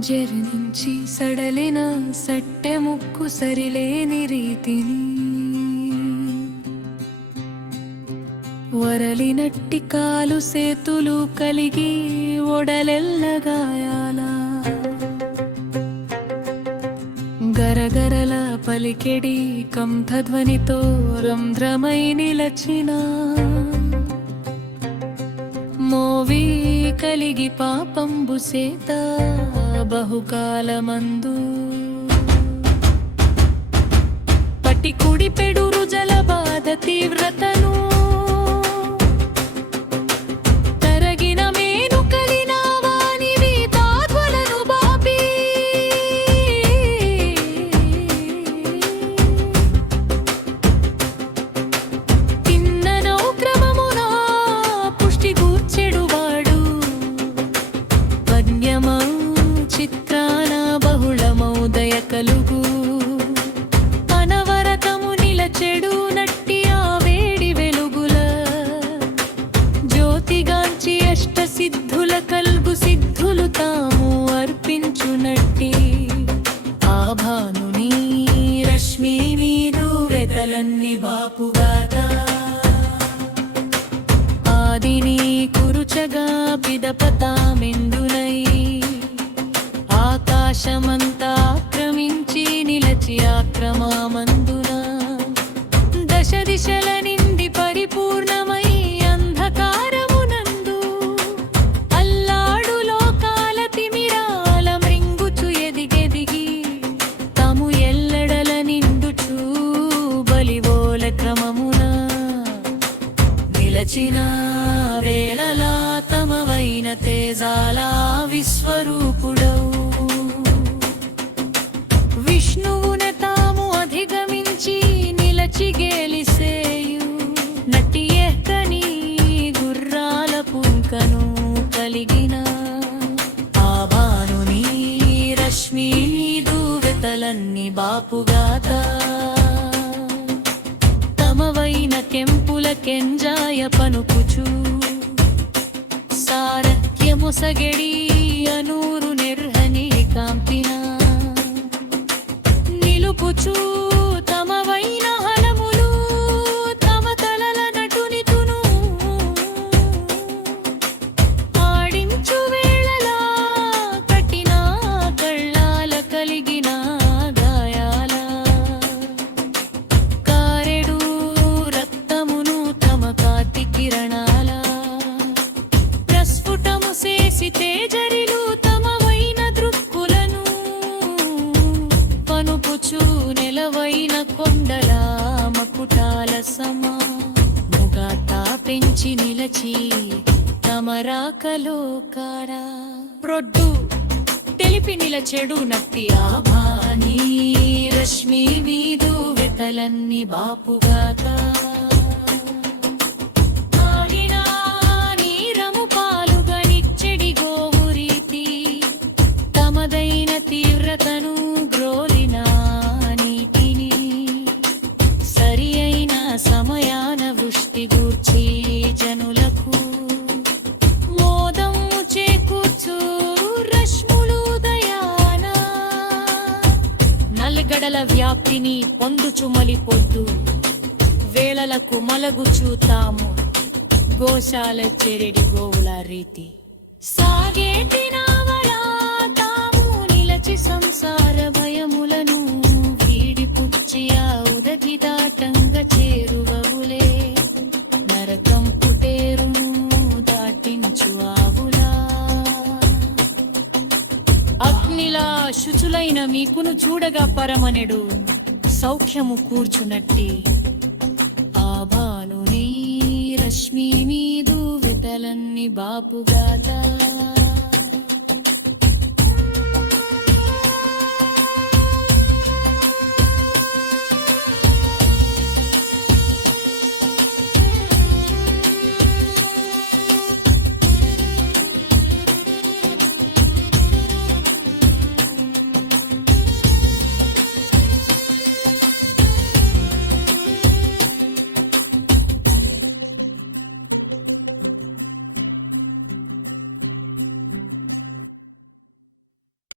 జరించి సడలిన సట్టె ముక్కు సరిలేని రీతిని వరలినట్టి కాలు సేతులు కలిగి ఒడలెల్లగాయాల గరగరల పలికెడి కంఠధ్వనితో రంధ్రమై నిలచిన మోవి కలిగి పాపంబు సేత బహుకాలమందు పట్టి కుడి పెడురు జల బాధ తీవ్రతను తరగిన మేను కలిన వానివి తాత్వలను బాపి తిన్ననో క్రమమున పుష్టి కూర్చెడువాడు పద్యమా చిత్రాన బహుళమౌదయ కలుగు అనవరతము నిలచెడు నట్టి ఆ వేడి వెలుగుల జ్యోతిగాంచి అష్ట సిద్ధుల కల్గు సిద్ధులు తాము అర్పించునట్టి ఆ భానుని రశ్మి మీదు వెతలన్ని బాపుగాత ఆదిని కురుచగా పిదపతామెందునై ఆకాశమంతా ఆక్రమించి నిలచి ఆక్రమామందున దశ దిశల నిండి పరిపూర్ణమై అంధకారమునందు అల్లాడు లోకాల తిమిరాల మృంగుచు ఎదిగెదిగి తాము ఎల్లడల నిండుచూ బలివోల క్రమమున నిలచిన వేళలా తమవైన తేజాల విశ్వరూపుడవు విష్ణువున తాము అధిగమించి నిలచి గేలిసేయు నటి ఎక్కని గుర్రాల పుంకను కలిగిన ఆ భానుని రశ్మి నీదు వెతలన్ని బాపుగాత తమవైన కెంపుల కెంజాయ పనుకుచు సారథ్యముసగెడి అనూరు నిర్హని కాంతిన నిలుపుచూ తమవైన హలములు తమ తలల నటునితును ఆడించు వేళలా కట్టిన కళ్ళాల కలిగిన గాయాల కారెడు రక్తమును తమ కాంతి కిరణాల ప్రస్ఫుటము చేసి తేజరిలు తమవైన దృక్కులను పనుపుచు నెలవైన కొండల మకుటాల సమముగా తాపెంచి నిలచి తమరాకలో కారా ప్రొడ్డు తెలిపి నిలచెడు నట్టి ఆభాని రశ్మి వీదు వెతలన్ని బాపుగాత తమదైన తీవ్రతను గ్రోలిన నీటిని సరి అయిన సమయాన వృష్టి గూర్చి జనులకు మోదము చేకూర్చు రశ్ములు దయాన నల్గడల వ్యాప్తిని పొందుచు మలిపొద్దు వేళలకు మలగుచు తాము గోశాల చెరెడి గోవుల రీతి సాగేటి నావలా తాము నిలచి సంసార భయములను వీడిపుచ్చి ఆ ఉదకి దాటంగ చేరువవులే నరకం పుటేరును దాటించు ఆవులా అగ్నిలా శుచులైన మీకును చూడగా పరమనెడు సౌఖ్యము కూర్చునట్టి ఆ భానుని రశ్మి మీదు వెతలన్ని బాపుగాత